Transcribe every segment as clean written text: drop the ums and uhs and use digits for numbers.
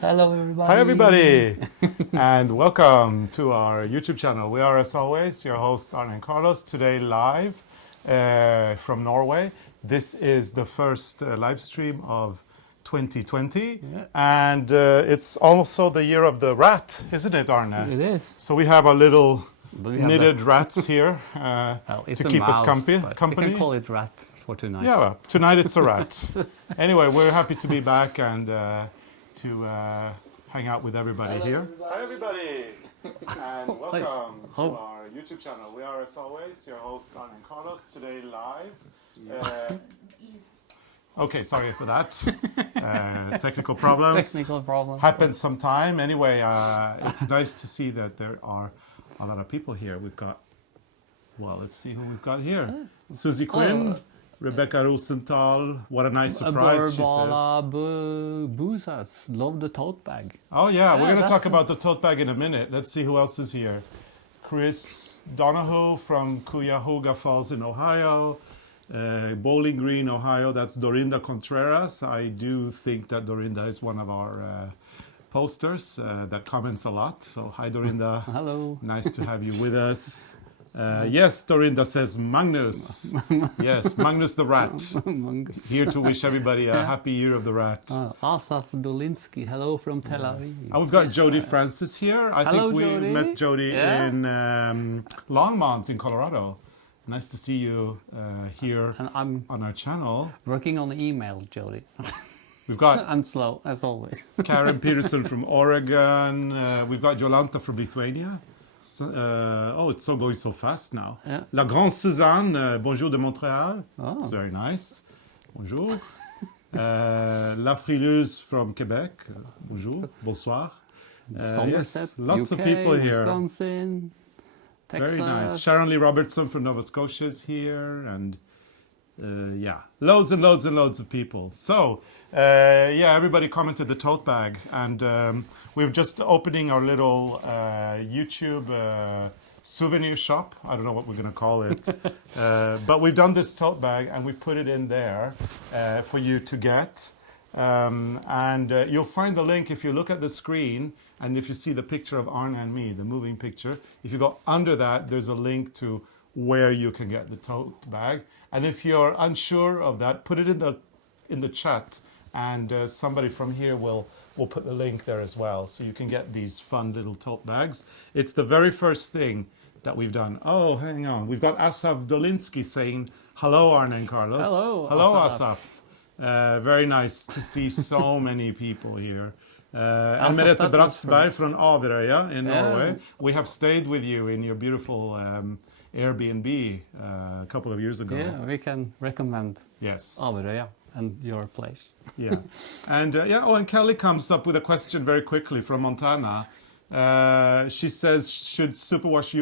Hello everybody. Hi everybody, and welcome to our YouTube channel. We are, as always, your hosts Arne and Carlos, today live from Norway. This is the first live stream of 2020, and it's also the year of the rat, isn't it, Arne? It is. So we have our little We have knitted rats here it's to a keep mouse, us company. We can call it rat for tonight. Yeah, well, tonight it's a rat. Anyway, we're happy to be back and to hang out with everybody here. Hi everybody, and welcome to our YouTube channel. We are, as always, your hosts Arne and Carlos, today live. Okay, sorry for that. Technical problems. Technical problems. Happens sometime. Anyway, it's nice to see that there are a lot of people here. We've got, well, let's see who we've got here. Susie Quinn. Rebecca Rosenthal, what a nice surprise, she says. Boozas, love the tote bag. Oh yeah, we're going to talk about the tote bag in a minute. Let's see who else is here. Chris Donohue from Cuyahoga Falls in Ohio. Bowling Green, Ohio, that's Dorinda Contreras. I do think that Dorinda is one of our posters that comments a lot. So hi Dorinda. Hello. Nice to have you with us. Yes, Dorinda says Magnus. Yes, Magnus the rat. Here to wish everybody a happy year of the rat. Asaf Dolinsky, hello from Tel Aviv. And we've got Jody Francis here. I think we met Jody in Longmont in Colorado. Nice to see you here on our channel. Working on the email, Jody. We've got I'm slow, as always. Karen Peterson from Oregon. We've got Jolanta from Lithuania. Oh, it's so going so fast now. Yeah. La Grande Suzanne, bonjour de Montréal. Oh. It's very nice. Bonjour. La Frileuse from Quebec. Bonjour. Bonsoir. Somerset, yes, lots UK, of people here. Wisconsin, Texas. Very nice. Sharon Lee Robertson from Nova Scotia is here, and yeah, loads and loads and loads of people. So, yeah, everybody commented the tote bag, and we're just opening our little YouTube souvenir shop. I don't know what we're going to call it, but we've done this tote bag, and we've put it in there for you to get. And you'll find the link if you look at the screen, and if you see the picture of Arne and me, the moving picture. If you go under that, there's a link to where you can get the tote bag. And if you're unsure of that, put it in the chat, and somebody from here will put the link there as well, so you can get these fun little tote bags. It's the very first thing that we've done. Oh, hang on. We've got Asaf Dolinsky saying, hello, Arne and Carlos. Hello, Asaf. Very nice to see so many people here. And Merete Bratsberg from Averøya in Norway. We have stayed with you in your beautiful Airbnb a couple of years ago. Yeah, we can recommend Averøya and your place. Yeah. And and Kelly comes up with a question very quickly from Montana. She says, should superwash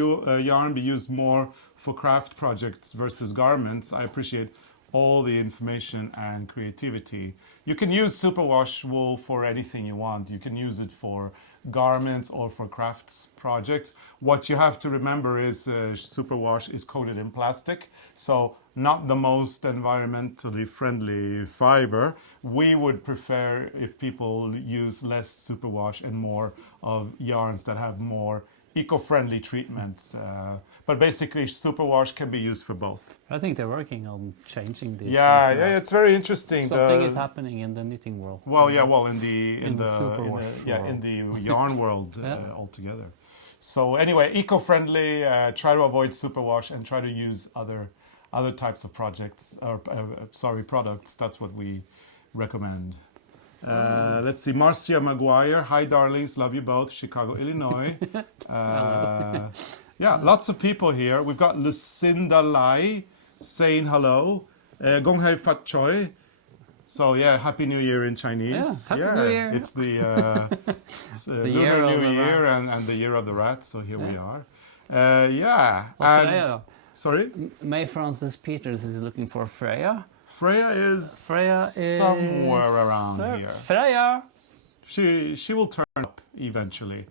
yarn be used more for craft projects versus garments? I appreciate all the information and creativity. You can use superwash wool for anything you want. You can use it for garments or for crafts projects. What you have to remember is superwash is coated in plastic, so not the most environmentally friendly fiber. We would prefer if people use less superwash and more of yarns that have more eco-friendly treatments. But basically, superwash can be used for both. I think they're working on changing this. Yeah, it's very interesting. Something is happening in the knitting world. Well, yeah, in the yarn world altogether. So anyway, eco-friendly. Try to avoid superwash and try to use other types of products. That's what we recommend. Let's see, Marcia Maguire. Hi, darlings. Love you both. Chicago, Illinois. Yeah, lots of people here. We've got Lucinda Lai saying hello. Gong Hei Fat Choi. So, yeah, Happy New Year in Chinese. Yeah, Happy New Year. It's the Lunar New Year and the Year of the Rat. So here we are. Freya. Sorry? May Francis Peters is looking for Freya. Freya is somewhere around here. Freya! She will turn up eventually.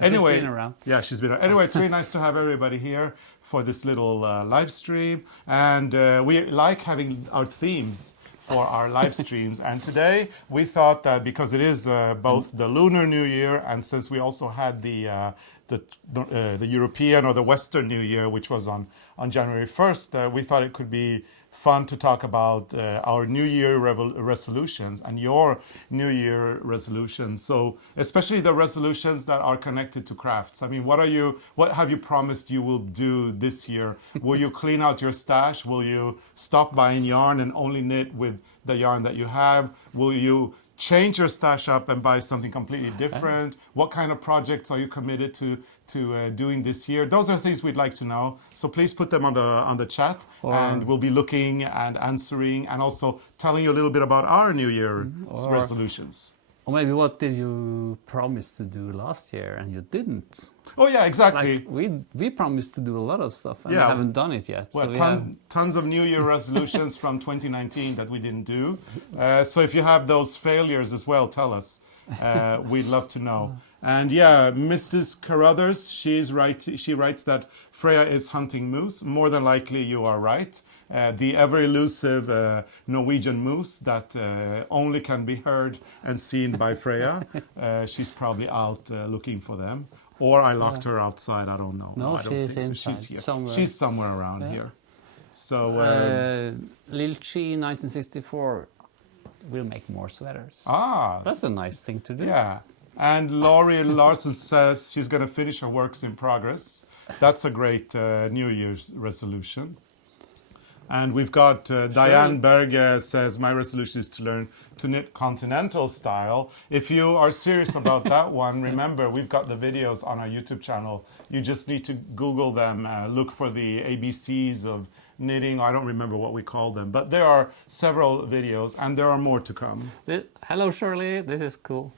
Anyway, she's been around. Yeah, she's been around. Anyway, it's really nice to have everybody here for this little live stream. And we like having our themes for our live streams. And today we thought that because it is both the Lunar New Year, and since we also had the European or the Western New Year, which was on January 1st, we thought it could be fun to talk about our New Year resolutions and your New Year resolutions. So especially the resolutions that are connected to crafts. I mean, what have you promised you will do this year? Will you clean out your stash? Will you stop buying yarn and only knit with the yarn that you have? Will you change your stash up and buy something completely different? What kind of projects are you committed to doing this year? Those are things we'd like to know. So please put them on the chat, and we'll be looking and answering, and also telling you a little bit about our New Year resolutions. Or maybe what did you promise to do last year and you didn't? Oh yeah, exactly. Like we promised to do a lot of stuff and we haven't done it yet. Well, so tons of New Year resolutions from 2019 that we didn't do. So if you have those failures as well, tell us. We'd love to know. And yeah, Mrs. Carruthers, she writes that Freya is hunting moose. More than likely you are right. The ever elusive Norwegian moose that only can be heard and seen by Freya. She's probably out looking for them. Or I locked her outside, I don't know. No, I don't she's think so. inside, She's here. somewhere. She's somewhere around here. So Lilchi 1964 will make more sweaters. Ah, That's a nice thing to do. yeah. And Laurie Larson says she's going to finish her works in progress. That's a great New Year's resolution. And we've got Diane Berge says, my resolution is to learn to knit continental style. If you are serious about that one, remember, we've got the videos on our YouTube channel. You just need to Google them, look for the ABCs of knitting. I don't remember what we call them, but there are several videos, and there are more to come. Hello, Shirley. This is cool.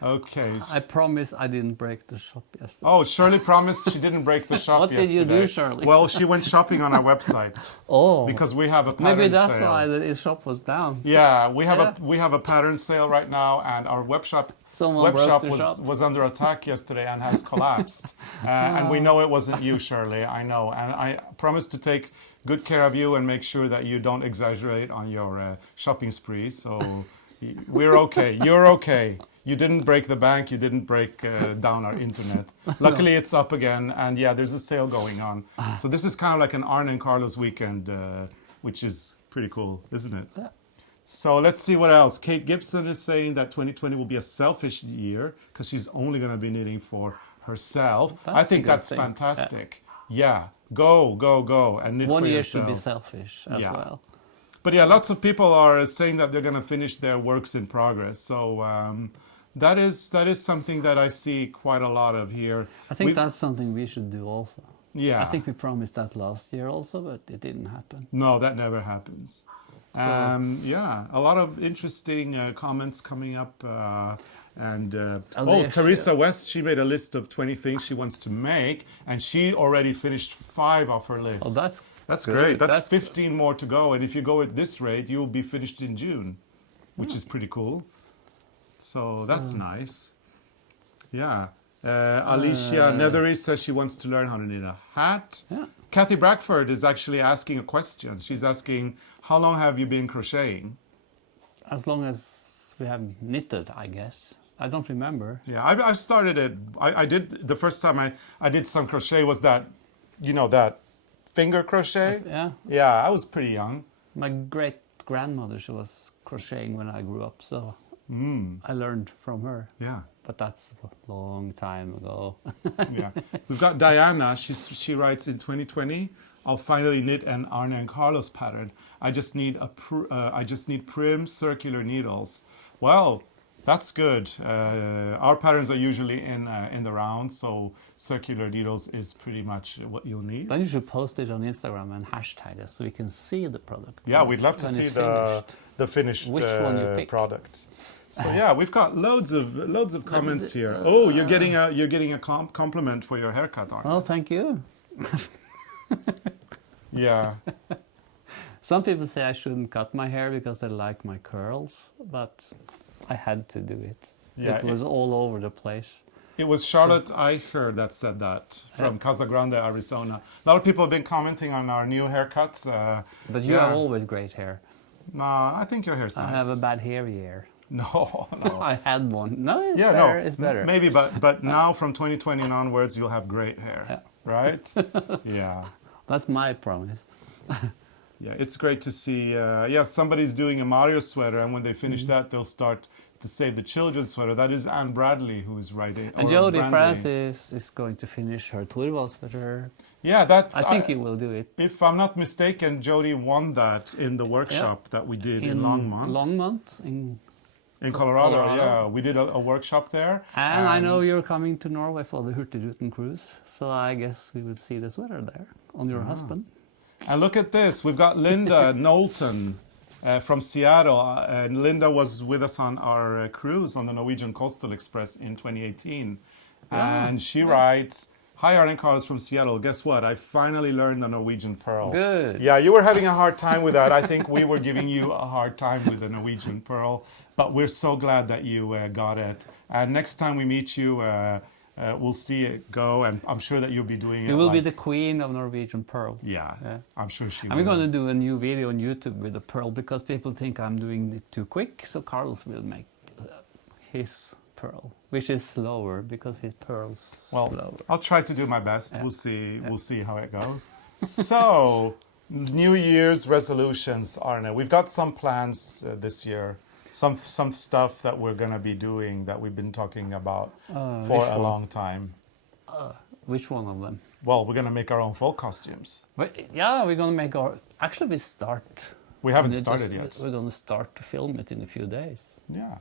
Okay. I promise I didn't break the shop yesterday. Oh, Shirley promised she didn't break the shop What yesterday. did you do, Shirley? Well, she went shopping on our website. Oh. Because we have a pattern Maybe that's sale. why the shop was down. Yeah, we have a pattern sale right now, and our web shop was under attack yesterday and has collapsed. And we know it wasn't you, Shirley. I know, and I promise to take good care of you and make sure that you don't exaggerate on your shopping spree. So we're okay. You're okay. You didn't break the bank. You didn't break down our internet. Luckily, it's up again, and yeah, there's a sale going on. So this is kind of like an ARNE and CARLOS weekend, which is pretty cool, isn't it? Yeah. So let's see what else. Kate Gibson is saying that 2020 will be a selfish year because she's only going to be knitting for herself. I think that's fantastic. Yeah, go, and knit for yourself. 1 year should be selfish as well. But yeah, lots of people are saying that they're going to finish their works in progress. So that is something that I see quite a lot of here. I think that's something we should do also. Yeah. I think we promised that last year also, but it didn't happen. No, that never happens. Yeah, a lot of interesting comments coming up. Teresa West, she made a list of 20 things she wants to make, and she already finished 5 off her list. Oh, that's great. That's 15 more to go, and if you go at this rate, you'll be finished in June, which is pretty cool. So that's nice. Yeah. Alicia Nethery says she wants to learn how to knit a hat. Yeah. Kathy Brackford is actually asking a question. She's asking, how long have you been crocheting? As long as we have knitted, I guess. I don't remember. Yeah, I started it. I did, the first time I did some crochet was that, that finger crochet. Yeah. Yeah, I was pretty young. My great-grandmother, she was crocheting when I grew up, so I learned from her. Yeah. But that's a long time ago. Yeah. We've got Diana. She writes, in 2020, I'll finally knit an ARNE and CARLOS pattern. I just need prim circular needles. Well, that's good. Our patterns are usually in the round, so circular needles is pretty much what you'll need. Then you should post it on Instagram and hashtag us so we can see the product. Yeah, we'd love to see the finished product. So yeah, we've got loads of comments here. Oh, you're getting a compliment for your haircut, aren't you? Oh, thank you. Yeah. Some people say I shouldn't cut my hair because they like my curls, but I had to do it. Yeah, it was all over the place. It was Charlotte Eicher that said that from Casa Grande, Arizona. A lot of people have been commenting on our new haircuts. But you have always great hair. Nah, I think your hair's nice. I have a bad hair year. No, no. I had one. No, it's Yeah, better. no. It's better. Maybe, but now from 2020 and onwards, you'll have great hair, Yeah. right? Yeah. That's my promise. Yeah, it's great to see. Yeah, somebody's doing a Mario sweater, and when they finish that, they'll start to Save the Children sweater. That is Anne Bradley who is writing. And Jodie Francis is going to finish her Torvald sweater. Yeah, that's. I think he will do it. If I'm not mistaken, Jodie won that in the workshop that we did in Longmont. Longmont in Colorado. Yeah, we did a workshop there. And I know you're coming to Norway for the Hurtigruten cruise, so I guess we will see the sweater there on your husband. And look at this. We've got Linda Knowlton from Seattle. And Linda was with us on our cruise on the Norwegian Coastal Express in 2018. Yeah. And she writes, "Hi, ARNE CARLOS from Seattle. Guess what? I finally learned the Norwegian pearl." Good. Yeah, you were having a hard time with that. I think we were giving you a hard time with the Norwegian pearl. But we're so glad that you got it. And next time we meet you, we'll see it go. And I'm sure that you'll be doing it. You will be the queen of Norwegian pearl. Yeah, I'm sure she will. I'm going to do a new video on YouTube with the pearl because people think I'm doing it too quick. So Carlos will make his pearl, which is slower because his pearl's slower. I'll try to do my best. Yeah. We'll see. We'll see how it goes. So, New Year's resolutions, Arne. We've got some plans this year. Some stuff that we're going to be doing that we've been talking about for a long time. Which one of them? Well, we're going to make our own folk costumes. Yeah, we're going to make our... Actually, we start... We haven't started yet. We're going to start to film it in a few days. Yeah.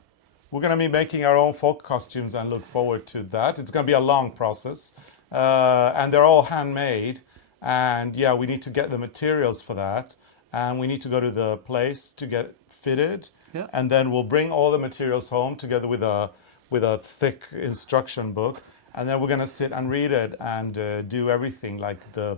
We're going to be making our own folk costumes and look forward to that. It's going to be a long process. And they're all handmade. And yeah, we need to get the materials for that. And we need to go to the place to get fitted. Yeah. And then we'll bring all the materials home together with a thick instruction book, and then we're going to sit and read it and do everything like the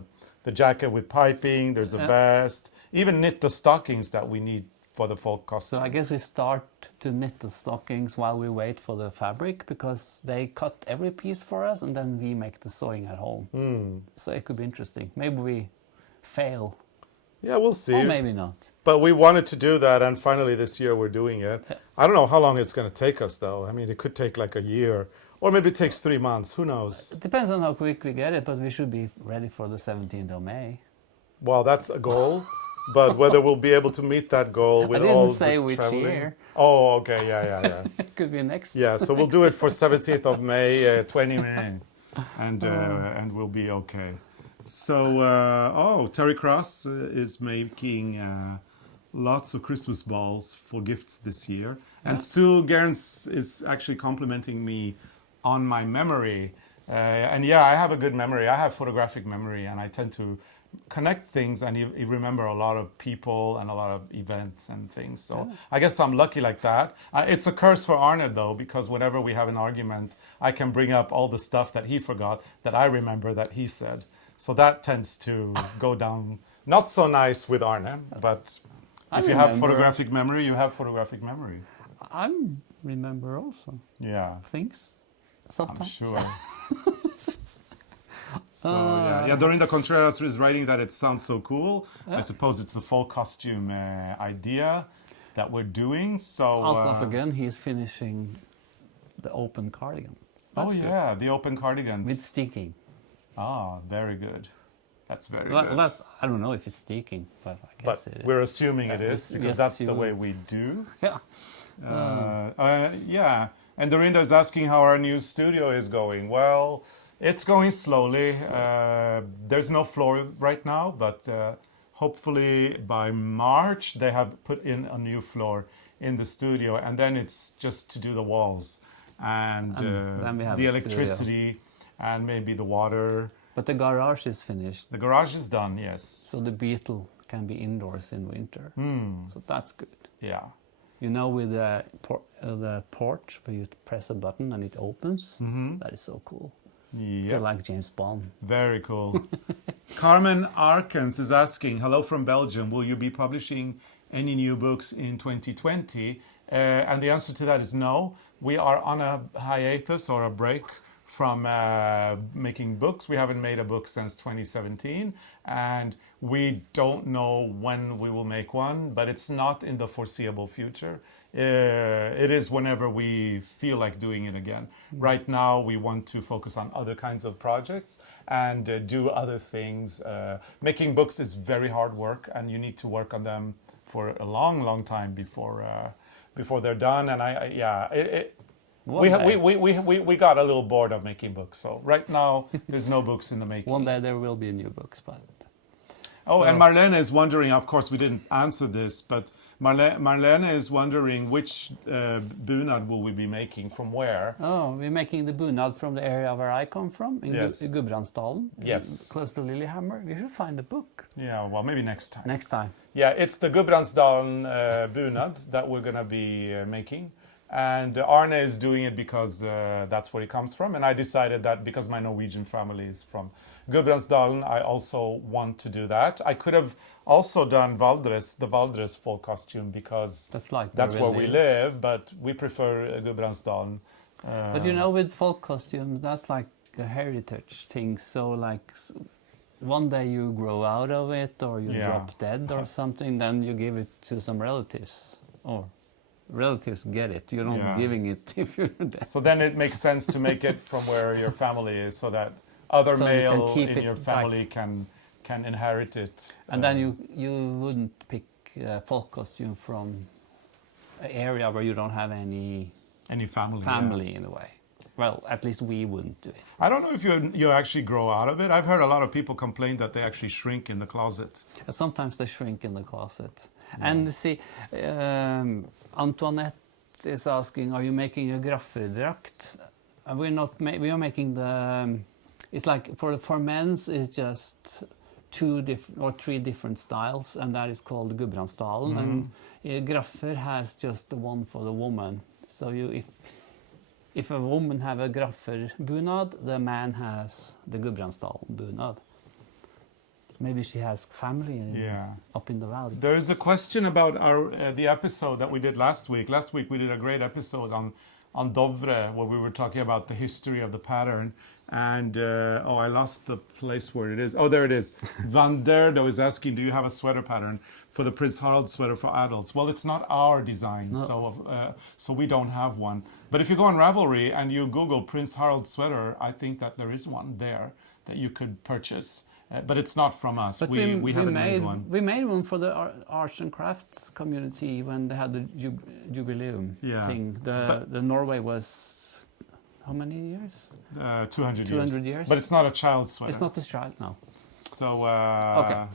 jacket with piping. There's a vest, even knit the stockings that we need for the folk costume. So I guess we start to knit the stockings while we wait for the fabric because they cut every piece for us, and then we make the sewing at home. So it could be interesting. Maybe we fail. Yeah, we'll see. Or maybe not. But we wanted to do that, and finally this year we're doing it. I don't know how long it's going to take us, though. I mean, it could take like a year, or maybe it takes 3 months. Who knows? It depends on how quick we get it, but we should be ready for the 17th of May. Well, that's a goal, but whether we'll be able to meet that goal with all the traveling. I didn't say which year. Oh, okay, yeah. It could be next. Yeah, so we'll do it for 17th of May, 20 and we'll be okay. So, Terry Cross is making lots of Christmas balls for gifts this year. And Sue Gerns is actually complimenting me on my memory. And yeah, I have a good memory. I have photographic memory, and I tend to connect things and you remember a lot of people and a lot of events and things. So I guess I'm lucky like that. It's a curse for Arne, though, because whenever we have an argument, I can bring up all the stuff that he forgot that I remember that he said. So that tends to go down not so nice with Arne, but if you have photographic memory, you have photographic memory. I remember also. Yeah. Things sometimes. I'm sure. So yeah, Dorinda Contreras is writing that it sounds so cool. I suppose it's the fall costume idea that we're doing. So also again, he's finishing the open cardigan. That's good. The open cardigan with sticking. Ah, very good. That's very good. I don't know if it's sticking, but I guess it is. We're assuming it is because that's the way we do. Yeah. Yeah. And Dorinda is asking how our new studio is going. Well, it's going slowly. There's no floor right now, but hopefully by March they have put in a new floor in the studio, and then it's just to do the walls and the electricity and maybe the water. But the garage is finished. The garage is done, yes. So the Beetle can be indoors in winter. So that's good. Yeah. You know, with the porch where you press a button and it opens, that is so cool. Yeah. I feel like James Bond. Very cool. Carmen Arkens is asking, hello from Belgium, will you be publishing any new books in 2020? And the answer to that is no. We are on a hiatus or a break from making books. We haven't made a book since 2017, and we don't know when we will make one, but it's not in the foreseeable future. It is whenever we feel like doing it again. Right now, we want to focus on other kinds of projects and do other things. Making books is very hard work, and you need to work on them for a long, long time before they're done. And we got a little bored of making books. So right now, there's no books in the making. One day there will be new books, but... Oh, and Marlene is wondering, of course, we didn't answer this, but Marlene is wondering which bunad will we be making, from where? Oh, we're making the bunad from the area where I come from, in Yes. Gudbrandsdalen, Yes. close to Lillehammer. We should find the book. Yeah, well, maybe next time. Next time. Yeah, it's the Gudbrandsdalen bunad that we're going to be making. And Arne is doing it because that's where he comes from. And I decided that because my Norwegian family is from Gudbrandsdalen, I also want to do that. I could have also done Valdres, the Valdres fall costume, because that's where we live, but we prefer Gudbrandsdalen. But you know, with folk costume, that's like a heritage thing. So like one day you grow out of it, or you drop dead or something, then you give it to some relatives, or relatives get it. You're not giving it if you're dead. So then it makes sense to make it from where your family is, so that other male in your family can inherit it. And then you wouldn't pick folk costume from an area where you don't have any family in a way. Well, at least we wouldn't do it. I don't know if you actually grow out of it. I've heard a lot of people complain that they actually shrink in the closet. Sometimes they shrink in the closet. And see, Antoinette is asking, are you making a grafferdrakt? We're not. We are making the. It's like for men's is just 2 or 3 different styles, and that is called Gudbrandsdalen. And graffer has just the one for the woman. So if a woman have a graffer bunad, the man has the Gudbrandsdalen bunad. Maybe she has family up in the valley. There is a question about the episode that we did last week. Last week we did a great episode on Dovre, where we were talking about the history of the pattern. And I lost the place where it is. Oh, there it is. Van Derdo is asking, do you have a sweater pattern for the Prince Harald sweater for adults? Well, it's not our design, so we don't have one. But if you go on Ravelry and you Google Prince Harald sweater, I think that there is one there that you could purchase. But it's not from us. But we haven't made one. We made one for the arts and crafts community when they had the jubileum thing. The Norway was how many years? 200 years. 200 years. But it's not a child's sweater. It's not a child, no. So okay.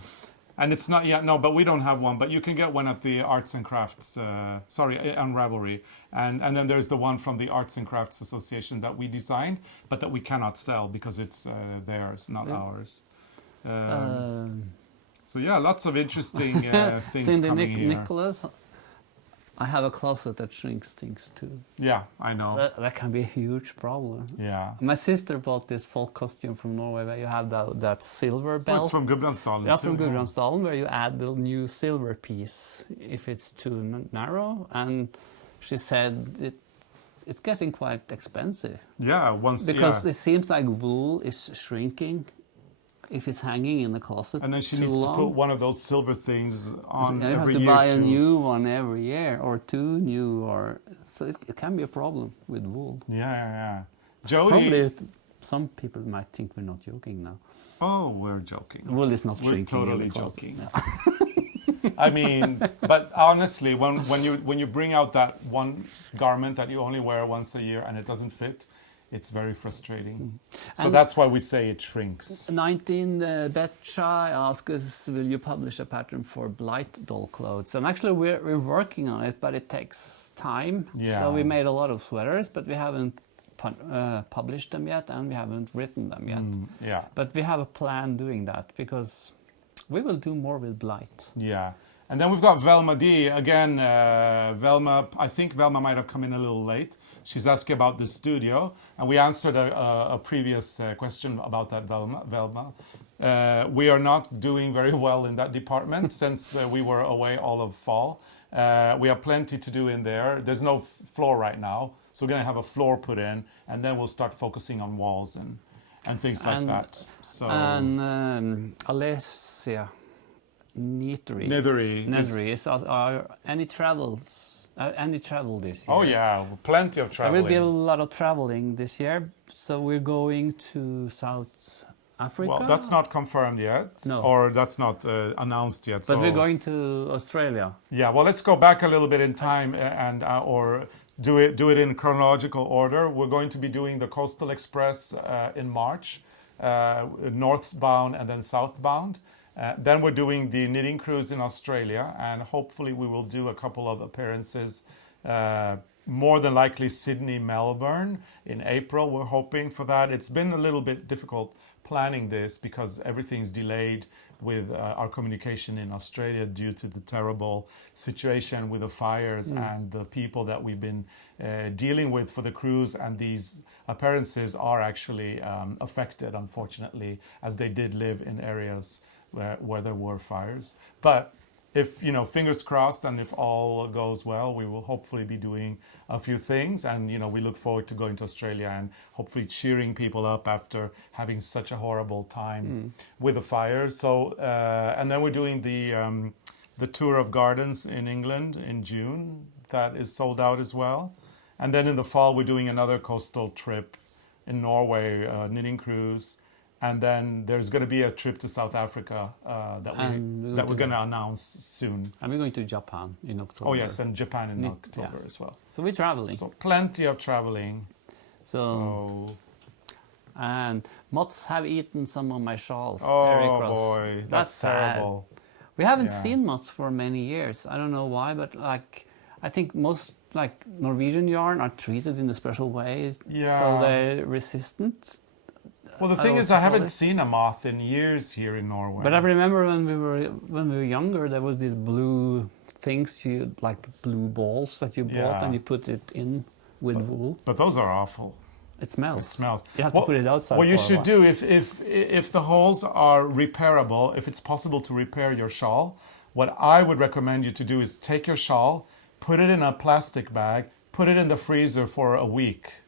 And it's not yet. No, but we don't have one. But you can get one at the Arts and Crafts. On Ravelry, and then there's the one from the Arts and Crafts Association that we designed, but that we cannot sell because it's theirs, not ours. So yeah, lots of interesting things coming here. Nicholas, I have a closet that shrinks things too. Yeah, I know. That can be a huge problem. Yeah. My sister bought this folk costume from Norway where you have that silver belt. It's from Gudbrandsdalen. Yeah, from Gudbrandsdalen, where you add the new silver piece if it's too narrow. And she said it's getting quite expensive. Yeah, because it seems like wool is shrinking if it's hanging in the closet. And then she needs to put one of those silver things on every year. You have to buy a new one every year, or 2 new, so it can be a problem with wool. Yeah. Jody. Probably some people might think we're not joking now. Oh, we're joking. Wool is not shrinking. We're totally joking. No. I mean, but honestly, when you bring out that one garment that you only wear once a year and it doesn't fit, it's very frustrating. So that's why we say it shrinks. 19 Betchai asks us, will you publish a pattern for blight doll clothes? And actually we're working on it, but it takes time. Yeah. So we made a lot of sweaters, but we haven't published them yet, and we haven't written them yet. Yeah. But we have a plan doing that, because we will do more with blight. Yeah. And then we've got Velma D. Again, Velma, I think Velma might have come in a little late. She's asking about the studio, and we answered a previous question about that, Velma. We are not doing very well in that department since we were away all of fall. We have plenty to do in there. There's no floor right now, so we're going to have a floor put in, and then we'll start focusing on walls and things like that. So Alesia, Nethery. Are any travels? Any travel this year? Oh yeah, plenty of There traveling. will be a lot of traveling this year. So we're going to South Africa. Well, that's not confirmed yet, No. or that's not announced yet. But so we're going to Australia. yeah, well, let's go back a little bit in time and or do it in chronological order. We're going to be doing the Coastal Express in March, northbound and then southbound. Then we're doing the knitting cruise in Australia, and hopefully we will do a couple of appearances, more than likely Sydney, Melbourne in April. We're hoping for that. It's been a little bit difficult planning this because everything's delayed with our communication in Australia due to the terrible situation with the fires and the people that we've been dealing with for the cruise, and these appearances are actually affected, unfortunately, as they did live in areas where there were fires. But if, fingers crossed, and if all goes well, we will hopefully be doing a few things. And, we look forward to going to Australia and hopefully cheering people up after having such a horrible time with the fires. So, and then we're doing the tour of gardens in England in June. That is sold out as well. And then in the fall, we're doing another coastal trip in Norway, knitting cruise. And then there's going to be a trip to South Africa that we're going to announce soon. And we're going to Japan in October. Oh yes, and Japan in October as well. So we're traveling. So plenty of traveling. So and moths have eaten some of my shawls. Oh boy, that's terrible. Sad. We haven't seen moths for many years. I don't know why, but I think most Norwegian yarn are treated in a special way, so they're resistant. Well, the thing is, I haven't seen a moth in years here in Norway. But I remember when we were younger, there was these blue things, blue balls that you bought, and you put it in with wool. But those are awful. It smells. It smells. You have to put it outside. What you should do, if the holes are repairable, if it's possible to repair your shawl, what I would recommend you to do is take your shawl, put it in a plastic bag, put it in the freezer for a week,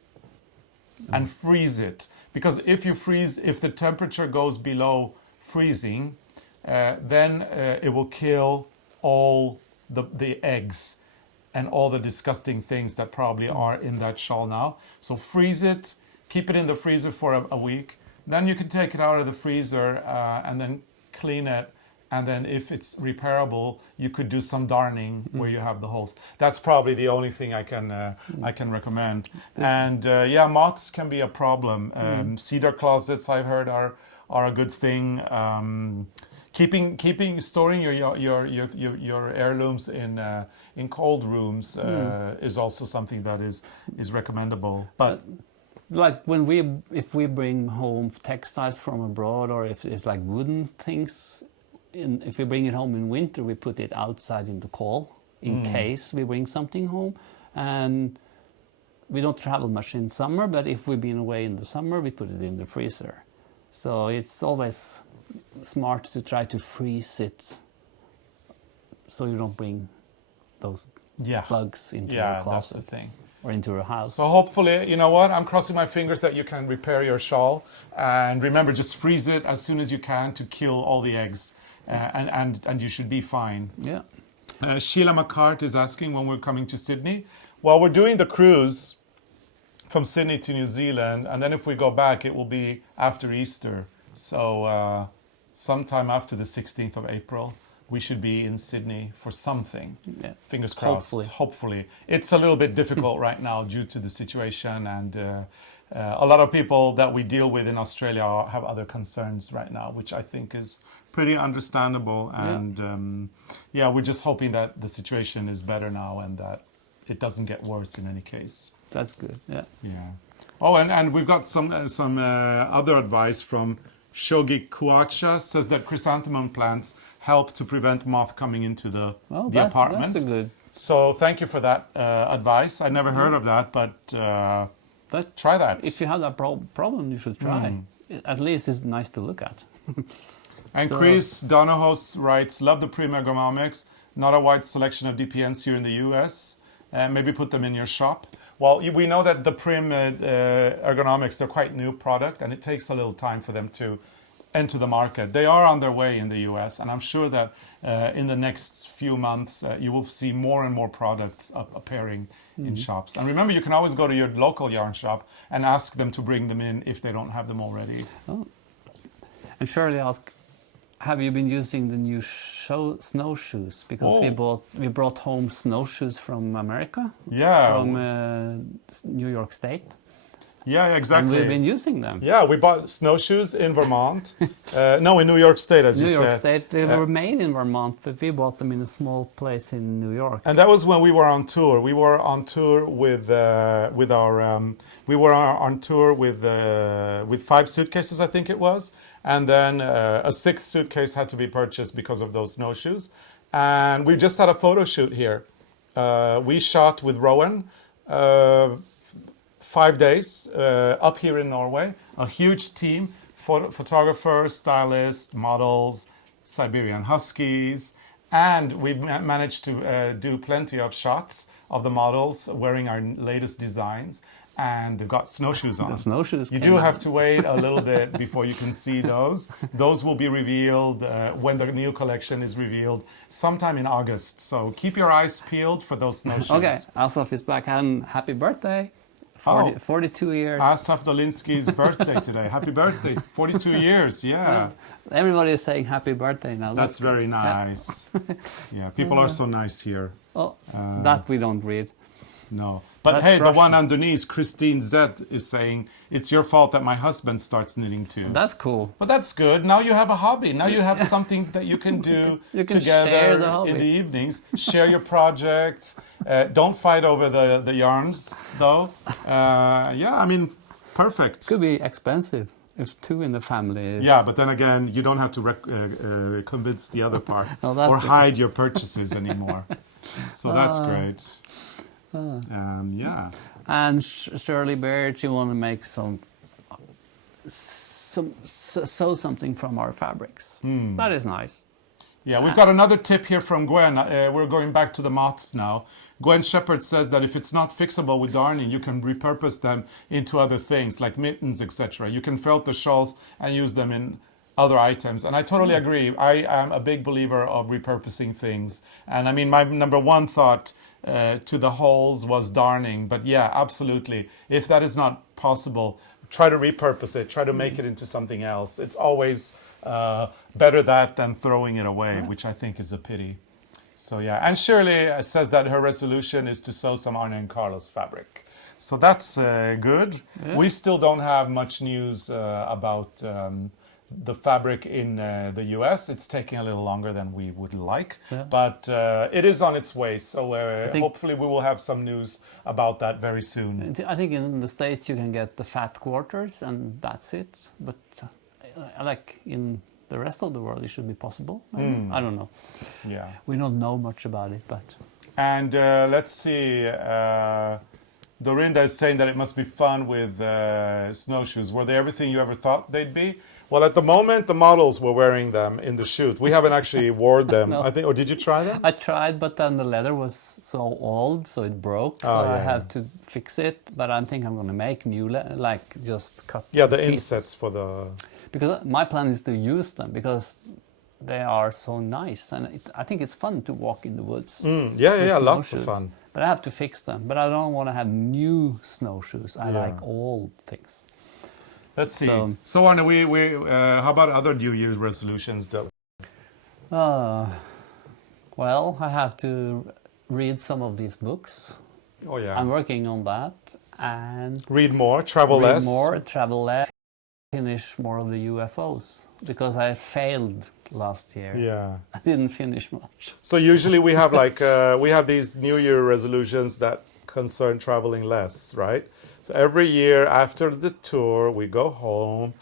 and freeze it. Because if the temperature goes below freezing, then it will kill all the eggs and all the disgusting things that probably are in that shawl now. So freeze it, keep it in the freezer for a week. Then you can take it out of the freezer and then clean it. And then if it's repairable, you could do some darning where you have the holes. That's probably the only thing I can recommend. And moths can be a problem. Cedar closets, I've heard, are a good thing. Storing your heirlooms in cold rooms is also something that is recommendable. But if we bring home textiles from abroad, or if it's wooden things. If we bring it home in winter, we put it outside in the cold in case we bring something home. And we don't travel much in summer, but if we've been away in the summer, we put it in the freezer. So it's always smart to try to freeze it so you don't bring those bugs into your closet. That's the thing. Or into your house. So hopefully, you know what, I'm crossing my fingers that you can repair your shawl. And remember, just freeze it as soon as you can to kill all the eggs. And you should be fine. Yeah. Sheila McCart is asking when we're coming to Sydney. Well, we're doing the cruise from Sydney to New Zealand, and then if we go back, it will be after Easter. So sometime after the 16th of April, we should be in Sydney for something. Yeah. Fingers crossed. Hopefully. It's a little bit difficult right now due to the situation, and a lot of people that we deal with in Australia have other concerns right now, which I think is pretty understandable. And we're just hoping that the situation is better now and that it doesn't get worse in any case. That's good. Yeah. Oh, and we've got some other advice from Shogi Kuacha. Says that chrysanthemum plants help to prevent moth coming into the apartment. That's a good. So thank you for that advice. I never heard of that, but try that. If you have that problem, you should try. At least it's nice to look at. And Chris Dollhouse writes, love the pre-megamamics. not a wide selection of DPNs here in the US. Maybe put them in your shop. Well, we know that the Prim ergonomics, they're quite new product, and it takes a little time for them to enter the market. They are on their way in the US, and I'm sure that in the next few months you will see more and more products appearing in shops. And remember, you can always go to your local yarn shop and ask them to bring them in if they don't have them already. Oh. And Shirley asked, have you been using the new snowshoes? Because we brought home snowshoes from America, from New York State. Yeah, exactly. And we've been using them. Yeah, we bought snowshoes in Vermont. No, in New York State, as you said. New York State, they were made in Vermont, but we bought them in a small place in New York. And that was when we were on tour. We were on tour with with 5 suitcases, I think it was, and then a 6th suitcase had to be purchased because of those snowshoes. And we just had a photo shoot here. We shot with RERUN. 5 days up here in Norway, a huge team, photographers, stylists, models, Siberian Huskies, and we managed to do plenty of shots of the models wearing our latest designs, and they've got snowshoes on. The snowshoes. You do have to wait a little bit before you can see those. Those will be revealed when the new collection is revealed sometime in August. So keep your eyes peeled for those snowshoes. Okay, Asaf is back and happy birthday. 42 years. Asaf Dolinsky's birthday today. Happy birthday. 42 years, yeah. Everybody is saying happy birthday now. That's very nice. Yeah, people are so nice here. Oh, that we don't read. No. But That's hey, Russian. The one underneath, Christine Z, is saying, it's your fault that my husband starts knitting too. That's cool. But that's good. Now you have a hobby. Now you have something that you can do you can together share the hobby. in the evenings. Share your projects. Don't fight over the yarns, though. Yeah, I mean, perfect. Could be expensive if 2 in the family is... Yeah, but then again, you don't have to convince the other part or hide your purchases anymore. So that's great. Yeah. And Shirley Baird, she want to make sew something from our fabrics. That is nice. Yeah, we've got another tip here from Gwen. We're going back to the moths now. Gwen Shepherd says that if it's not fixable with darning, you can repurpose them into other things like mittens, etc. You can felt the shawls and use them in other items. And I totally agree. I am a big believer of repurposing things. And I mean, my number one thought to the holes was darning. But yeah, absolutely. If that is not possible, try to repurpose it. Try to make it into something else. It's always better that than throwing it away, which I think is a pity. So yeah, and Shirley says that her resolution is to sew some ARNE CARLOS fabric. So that's good. Yeah. We still don't have much news about the fabric in the US. It's taking a little longer than we would like, but it is on its way. So hopefully we will have some news about that very soon. I think in the States you can get the fat quarters and that's it. But like in the rest of the world, it should be possible. I don't know. Yeah, we don't know much about it, but. And let's see. Dorinda is saying that it must be fun with snowshoes. Were they everything you ever thought they'd be? Well, at the moment, the models were wearing them in the shoot. We haven't actually worn them, No. I think. Or did you try them? I tried, but then the leather was so old, so it broke. So I have to fix it. But I think I'm going to make new, like just cut. Yeah, the insets for the. Because my plan is to use them because they are so nice, and I think it's fun to walk in the woods. Yeah, lots of fun. But I have to fix them. But I don't want to have new snowshoes. I like old things. Let's see. So Arne, how about other New Year's resolutions, though? Well, I have to read some of these books. Oh yeah. I'm working on that and read more, travel less. Finish more of the UFOs because I failed last year. Yeah. I didn't finish much. So usually we have we have these New Year resolutions that concern traveling less, right? So every year after the tour, we go home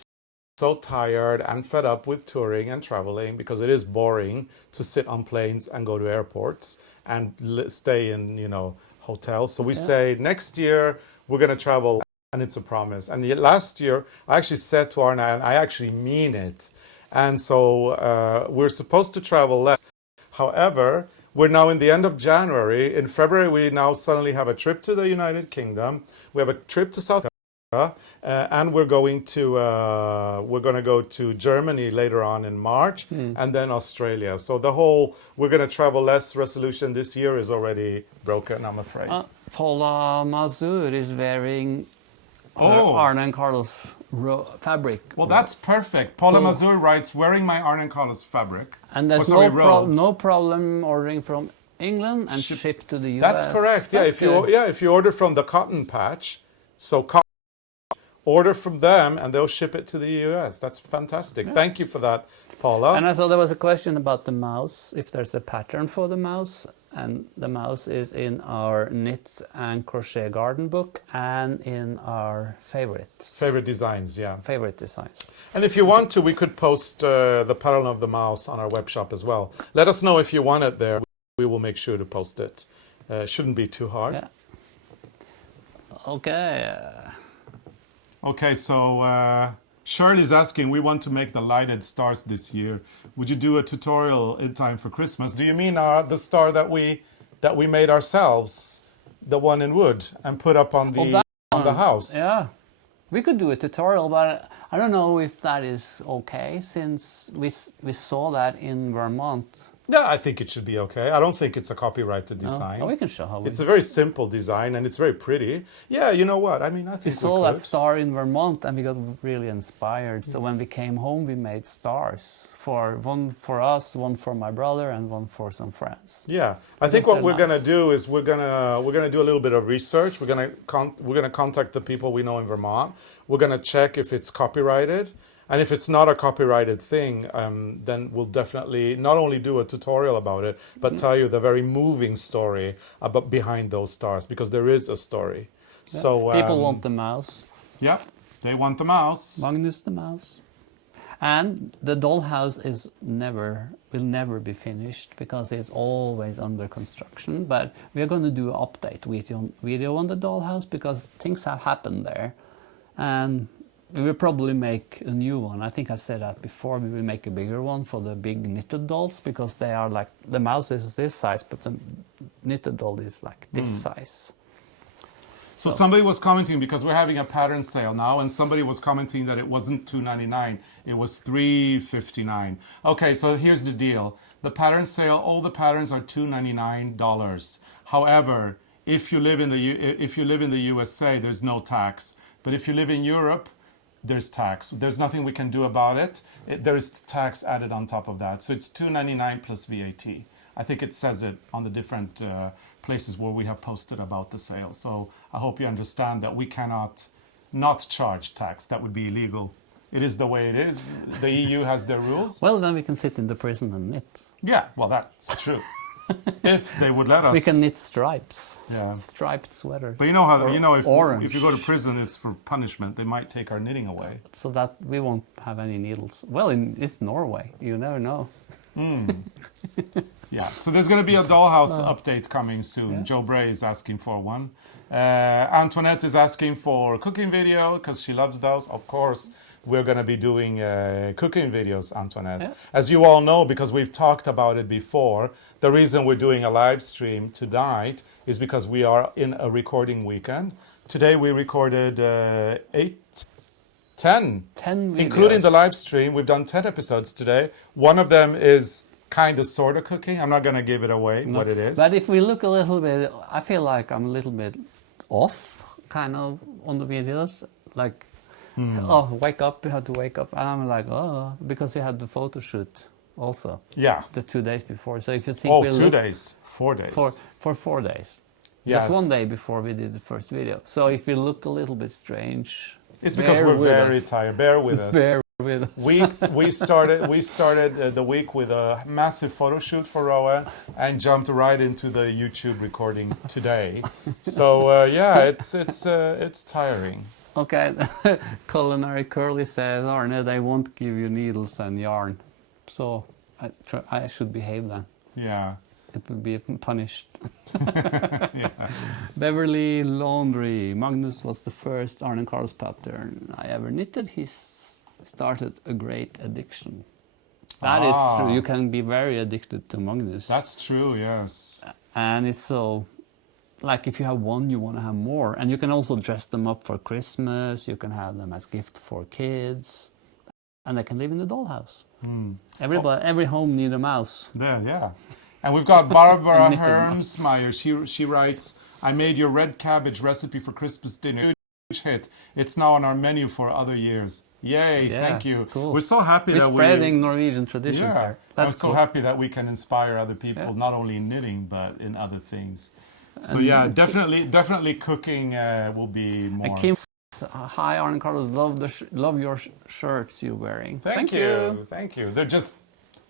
so tired and fed up with touring and traveling because it is boring to sit on planes and go to airports and stay in, hotels. So we say next year we're going to travel, and it's a promise. And last year I actually said to Arne, and I actually mean it. And so we're supposed to travel less. However, we're now in the end of January. In February, we now suddenly have a trip to the United Kingdom. We have a trip to South Africa, and we're going to go to Germany later on in March, and then Australia. So we're going to travel less. Resolution this year is already broken, I'm afraid. Paula Mazur is wearing Arne Carlos fabric. Well, that's perfect. Paula Mazur writes, wearing my Arne Carlos fabric. And there's no problem ordering from England and shipped to the US. That's correct. Yeah, if you order from the Cotton Patch, order from them and they'll ship it to the US. That's fantastic. Yeah. Thank you for that, Paula. And I saw there was a question about the mouse, if there's a pattern for the mouse. And the mouse is in our knit and crochet garden book and in our favorite designs, yeah. Favorite designs. And if you want to, we could post the pattern of the mouse on our web shop as well. Let us know if you want it there. We will make sure to post it. Shouldn't be too hard. Yeah. Okay. Okay, so Shirley's asking, we want to make the lighted stars this year. Would you do a tutorial in time for Christmas? Do you mean the star that we made ourselves, the one in wood, and put up on the house? Yeah, we could do a tutorial, but I don't know if that is okay since we saw that in Vermont. Yeah, I think it should be okay. I don't think it's a copyrighted design. Oh, we can show how. It's a very simple design and it's very pretty. Yeah, you know what? I mean, I think we saw that star in Vermont and we got really inspired. So when we came home, we made stars. One for us, one for my brother, and one for some friends. Yeah, I think what we're gonna do is we're gonna do a little bit of research. We're gonna contact the people we know in Vermont. We're gonna check if it's copyrighted. And if it's not a copyrighted thing, then we'll definitely not only do a tutorial about it, but tell you the very moving story about behind those stars, because there is a story. Yeah. So people want the mouse. Yeah, they want the mouse. Magnus the mouse. And the dollhouse will never be finished because it's always under construction. But we're going to do an update video on the dollhouse because things have happened there. And we will probably make a new one. I think I've said that before. We will make a bigger one for the big knitted dolls because they are like, the mouse is this size, but the knitted doll is like this size. So somebody was commenting, because we're having a pattern sale now, and somebody was commenting that it wasn't $2.99, it was $3.59. Okay, so here's the deal. The pattern sale, all the patterns are $2.99. However, if you live in the USA, there's no tax. But if you live in Europe, there's tax. There's nothing we can do about it. There is tax added on top of that. So it's $2.99 plus VAT. I think it says it on the different places where we have posted about the sale. So I hope you understand that we cannot not charge tax. That would be illegal. It is the way it is. The EU has their rules. Well, then we can sit in the prison and knit. Yeah, well, that's true. If they would let us. We can knit stripes. Yeah. Striped sweater. But you know how if you go to prison, it's for punishment. They might take our knitting away. So that we won't have any needles. Well, it's Norway. You never know. Yeah. So there's going to be a dollhouse update coming soon. Yeah. Joe Bray is asking for one. Antoinette is asking for a cooking video because she loves those. Of course, we're going to be doing cooking videos, Antoinette. Yeah. As you all know, because we've talked about it before, the reason we're doing a live stream tonight is because we are in a recording weekend. Today we recorded 10 videos. Including the live stream. We've done 10 episodes today. One of them is kind of sort of cooking. I'm not going to give it away what it is. But if we look a little bit, I feel like I'm a little bit off kind of on the videos. Like, oh, wake up, we have to wake up. And I'm like, oh, because we had the photo shoot also. Yeah. The 2 days before. So if you think 2 days, 4 days. For 4 days. Yes. Just 1 day before we did the first video. So if we look a little bit strange, it's because we're very tired. Bear with us. Bear with us. We started the week with a massive photo shoot for Rowan and jumped right into the YouTube recording today. So yeah, it's tiring. Okay, Culinary Curly says, Arne, they won't give you needles and yarn. So I should behave then. Yeah. It would be punished. Yeah. Beverly Laundry. Magnus was the first Arne Carlos pattern I ever knitted. He started a great addiction. That is true. You can be very addicted to magnets. That's true, yes. And it's so, like if you have one, you want to have more. And you can also dress them up for Christmas. You can have them as gift for kids. And they can live in the dollhouse. Every home needs a mouse. There, yeah. And we've got Barbara Hermsmeyer. She writes, I made your red cabbage recipe for Christmas dinner. Huge hit. It's now on our menu for other years. Yay, thank you. Cool. We're so happy We're that spreading Norwegian traditions there. I'm That's so cool. happy that we can inspire other people, not only in knitting, but in other things. So yeah, definitely cooking will be more. And Kim, hi Arne Carlos, love your shirts you're wearing. Thank you. They're just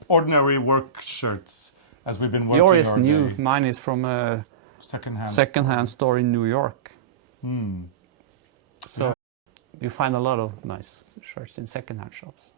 ordinary work shirts, as we've been working. Yours is our new. day. Mine is from a secondhand store in New York. So Yeah. you find a lot of nice shirts in secondhand shops.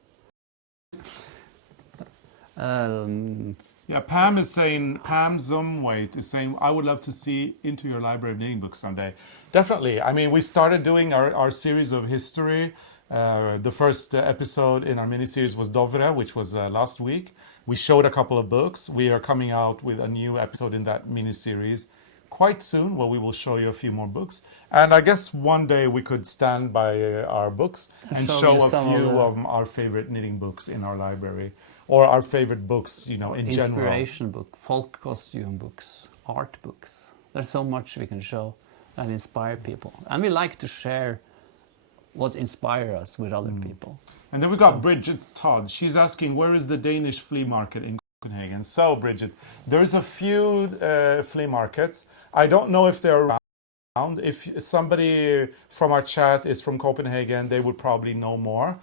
Yeah, Pam is saying, Pam Zumwait is saying, I would love to see into your library of knitting books someday. Definitely. I mean, we started doing our series of history. The first episode in our mini-series was Dovre, which was last week. We showed a couple of books. We are coming out with a new episode in that mini-series quite soon, where we will show you a few more books. And I guess one day we could stand by our books and show a few of our favorite knitting books in our library. Or our favorite books, you know, in general. Inspiration book, folk costume books, art books. There's so much we can show and inspire people. And we like to share what inspires us with other people. And then we got Bridget Todd. She's asking, where is the Danish flea market in Copenhagen? So, Bridget, there's a few flea markets. I don't know if they're around. If somebody from our chat is from Copenhagen, they would probably know more.